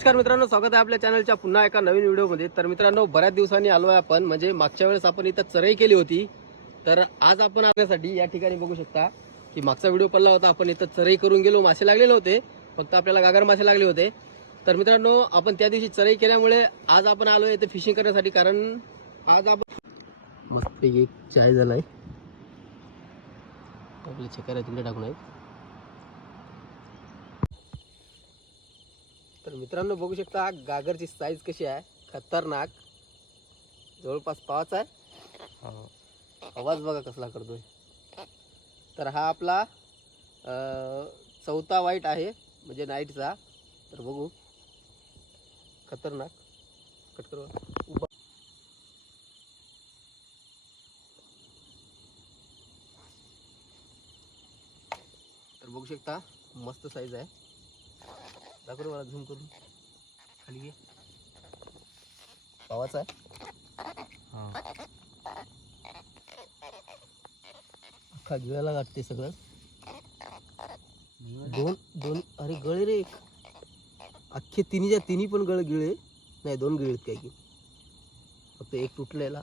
नमस्कार मित्रांनो स्वागत आहे आपल्या चॅनलच्या पुन्हा एका नवीन व्हिडिओमध्ये. तर मित्रांनो बऱ्याच दिवसांनी आलो आहे आपण. म्हणजे मागच्या वेळेस आपण इथं चरई केली होती. तर आज आपण आपल्यासाठी या ठिकाणी बघू शकता की मागचा व्हिडिओ पडला होता. आपण इथं चरई करून गेलो मासे लागलेले होते. फक्त आपल्याला गागर मासे लागले होते. तर मित्रांनो आपण त्या दिवशी चरई केल्यामुळे आज आपण आलो इथे फिशिंग करण्यासाठी. कारण आज आपण मस्त एक चाय झाला आहे आपले चक्कर तिकडे टाकून आहेत तर मित्रांनो बघू शकता गागरची साईज कशी आहे. खतरनाक. जवळपास पावाच आहे. आवाज बघा कसला करतोय. तर हा आपला चौथा वाईट आहे म्हणजे नाईटचा तर बघू. खतरनाक. कट करू. उभा. तर बघू शकता मस्त साईज आहे. दाखव मला झूम करून. खाली घे पावाचा आहे? अख्खा गिळायला लागते सगळं. दोन दोन अरे गळे रे एक. अख्खे तिन्हीच्या तिन्ही पण गळ गिळे नाही दोन गिळेत काय की फक्त एक तुटलेला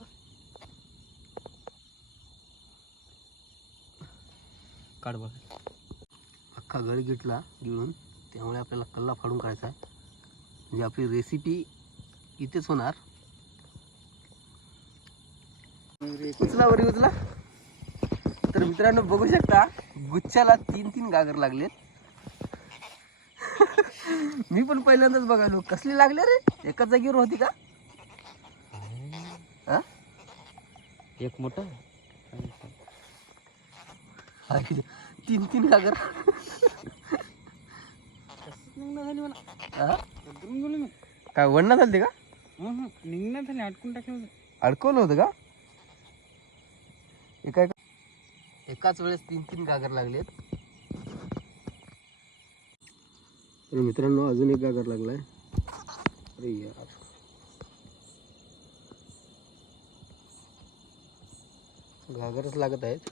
काढ बघ अख्खा गळ गिटला गिळून. त्यामुळे आपल्याला कल्ला फाडून काढायचा आहे. म्हणजे आपली रेसिपी इथेच होणार. उचला वरी उचला. तर मित्रांनो बघू शकता गुच्छाला तीन तीन गागर लागलेत. मी पण पहिल्यांदाच बघालो कसले लागले रे? एकाच जागेवर होती का? हा? एक मोठं? तीन तीन गागर. हा? काय वडणं झालते का? हां निघणं झाली अडकून टाकलं अडकवलं होतं का? एका एका एकाच वेळेस तीन तीन गागर लागलेत. तर मित्रांनो अजून एक गागर लागलाय. अरे यार. गागरच लागत आहेत.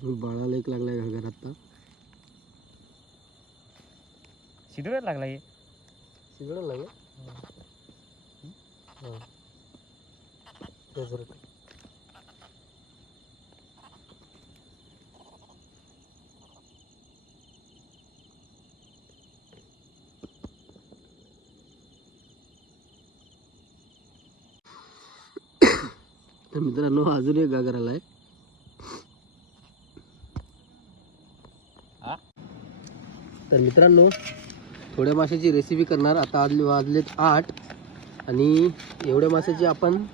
बाळाला एक लागलाय घागर आता शिदोळ्यात लागला हे सिगडं लागलं. तर मित्रांनो अजून एक गागर आलाय हा? तर मित्रांनो थोड्या माशाची रेसिपी करणार. आता आज वाजलेत आठ. आणि एवढ्या माशाची आपण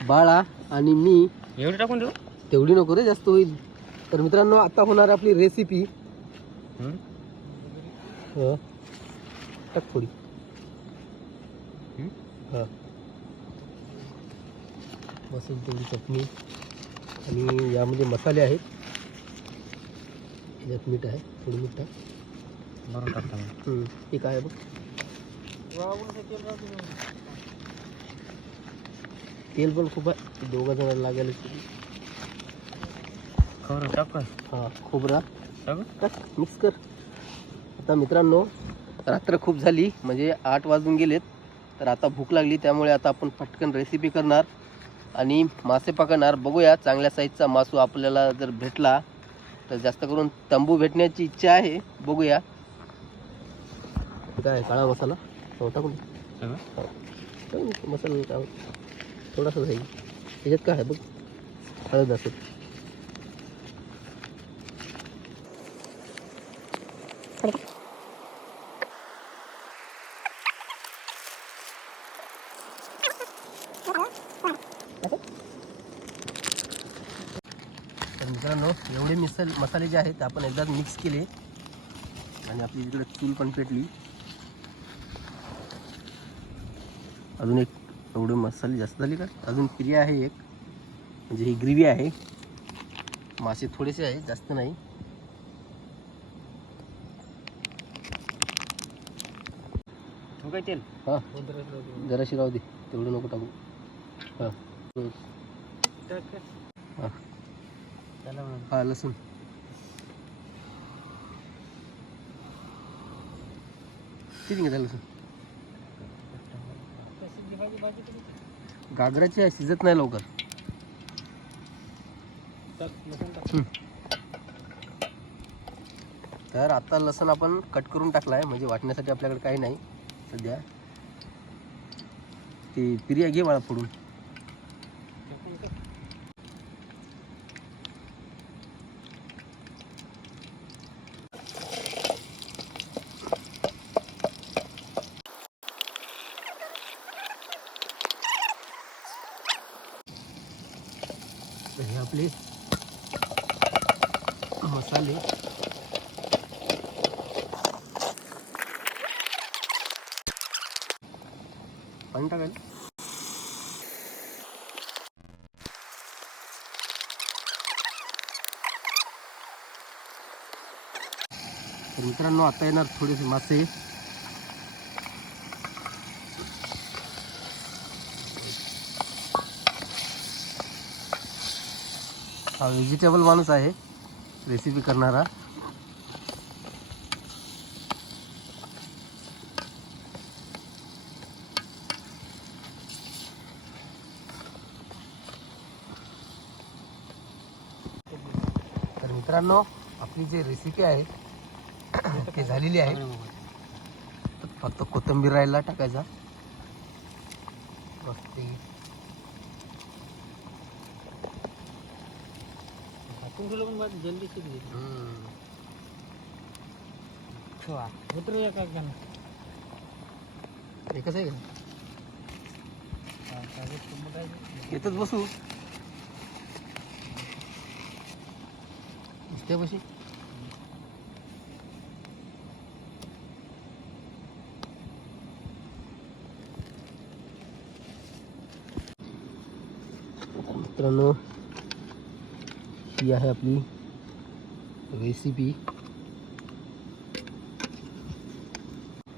बाळा आणि मी एवढे टाकून देऊ? तेवढी नको रे जास्त होईल. तर मित्रांनो आता होणार आपली रेसिपी टाक थोडी? हा? बसेल तेवढी चटणी आणि यामध्ये मसाले आहेत. याच्यात मीठ आहे थोडी मीठ टाक. बरोबर टाकता हम्म, हे काय आहे बघ. तेल पण खूप आहे. दोघं जण लागेल. खबर टाक हा खोबरा. टाक. मिक्स कर. आता मित्रांनो रात्र खूप झाली. म्हणजे आठ वाजून गेलेत. तर आता भूक लागली त्यामुळे आता आपण पटकन रेसिपी करणार. आणि मासे पकडणार. बघूया चांगल्या साईजचा मासू आपल्याला जर भेटला तर जास्त करून तंबू भेटण्याची इच्छा आहे. बघूया. काय काळा मसाला? हो टाकून दे. मसाला टाक थोडासा जाईल त्याच्यात काय आहे बघ? हळद असेल तर मित्रांनो एवढे मिसल मसाले जे आहेत आपण एकदा मिक्स केले. आणि आपली इकडे चूल पण पेटली. अजून एक एवढं मसाले जास्त झाली का? अजून प्रिया आहे एक. म्हणजे ही ग्रेव्ही आहे. मासे थोडेसे आहे जास्त नाही. काय तेल? जरा शिराव दे. तेवढं नको टाकू. हां. हां. लसूण. किती घेता लसूण? गाजराची आहे शिजत नाही लवकर. तर आता लसण आपण कट करून टाकलाय म्हणजे वाटण्यासाठी आपल्याकडे काही नाही. सध्या ते पिरिया घे मला फोडून. आपले मसाले. पाणी टाकायला. मित्रांनो आता येणार थोडेसे मासे. हा व्हेजिटेबल माणूस आहे. रेसिपी करणारा. तर मित्रांनो, आपली जी रेसिपी आहे ती झालेली आहे. फक्त कोथिंबीर राहिला टाकायचा. जल्दी शिकली हम्म. उतरूया काय का एकच आहे का येतच बसू त्या बशी मित्रांनो ही आहे आपली रेसिपी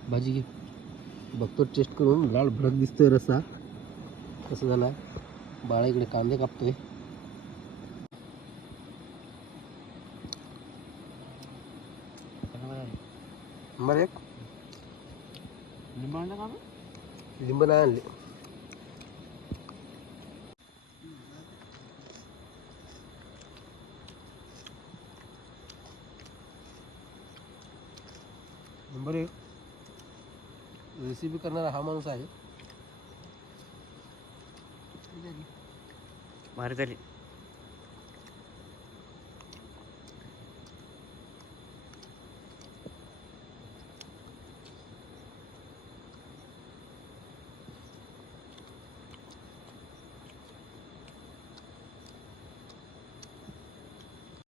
भाजी घे बघतो टेस्ट करून लाल भडक दिसतोय रस्सा। कसं झाला बाळा इकडे कांदे कापतोय नंबर एक लिंबाणा का लिंब नाही आणले नंबर एक. रेसिपी करणारा हा माणूस आहे. भारी झाली